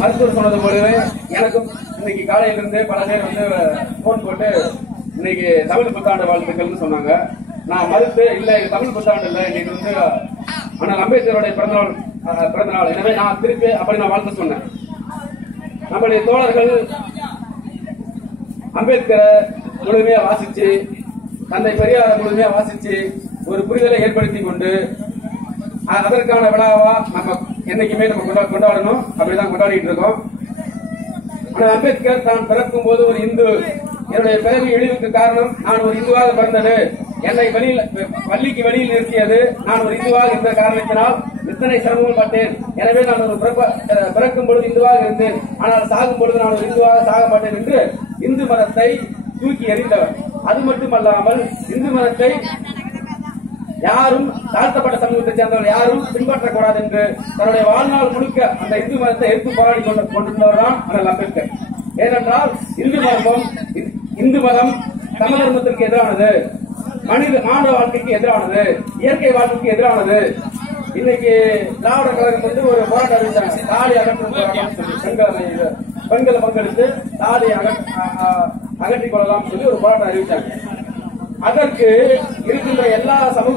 மருத்துவர் சொன்னது போலவே எனக்கும் இன்னைக்கு காலையிலிருந்து பல பேர் போன் போட்டு இன்னைக்கு தமிழ் புத்தாண்டு வாழ்த்துக்கள்னு சொன்னாங்க. நான் மறுத்து இல்ல இது தமிழ் புத்தாண்டு இல்ல, இன்னைக்கு அண்ணல் அம்பேத்கருடைய பிறந்தநாள், எனவே நான் திருப்பி அப்படி நான் வாழ்த்து சொன்னேன். நம்முடைய தோழர்கள் அம்பேத்கரை முழுமையா வாசிச்சு, தந்தை பெரியாரை முழுமையா வாசிச்சு ஒரு புரிதலை ஏற்படுத்தி கொண்டு அதற்கான விழாவா நம்ம என்னைக்குமே நம்ம கொண்டாடணும். அப்படிதான் கொண்டாடிட்டு இருக்கோம். ஆனால் அம்பேத்கர் தான் பிறக்கும் போது ஒரு இந்து, என்னுடைய பிறவி இழிவுக்கு காரணம் நான் ஒரு இந்துவாக பிறந்தது, என்னை பள்ளிக்கு வெளியில் நிறுத்தியது நான் ஒரு இந்துவாக இருந்த காரணத்தினால் இத்தனை சிரமங்கள் பட்டேன். எனவே நான் ஒரு பிறக்கும் பொழுது இந்துவாக இருந்தேன், ஆனால் சாகும் பொழுது நான் ஒரு இந்துவாக சாக மாட்டேன் என்று இந்து மதத்தை தூக்கி எறிந்தவர். அது மட்டுமல்லாமல் இந்து மதத்தை யாரும் தாழ்த்தப்பட்ட சமூகத்தை சேர்ந்தவர்கள் யாரும் பின்பற்றக்கூடாது என்று தன்னுடைய வாழ்நாள் முழுக்க அந்த இந்து மதத்தை எதிர்த்து போராடி கொண்டிருந்தவர் தான் அண்ணல் அம்பேத்கர். ஏனென்றால் இந்து மதம் சம தர்மத்திற்கு எதிரானது, மாணவ வாழ்க்கைக்கு எதிரானது, இயற்கை வாழ்க்கைக்கு எதிரானது. இன்னைக்கு திராவிட கழகம் ஒரு போராட்டம் அறிவித்தாங்க, தாலி அகற்றும் போராட்டம், பெண்களை பங்கெடுத்து தாலி அகற்றிக் கொள்ளலாம் சொல்லி ஒரு போராட்டம் அறிவித்தாங்க. அதற்கு இருக்கின்ற எல்லா சமூக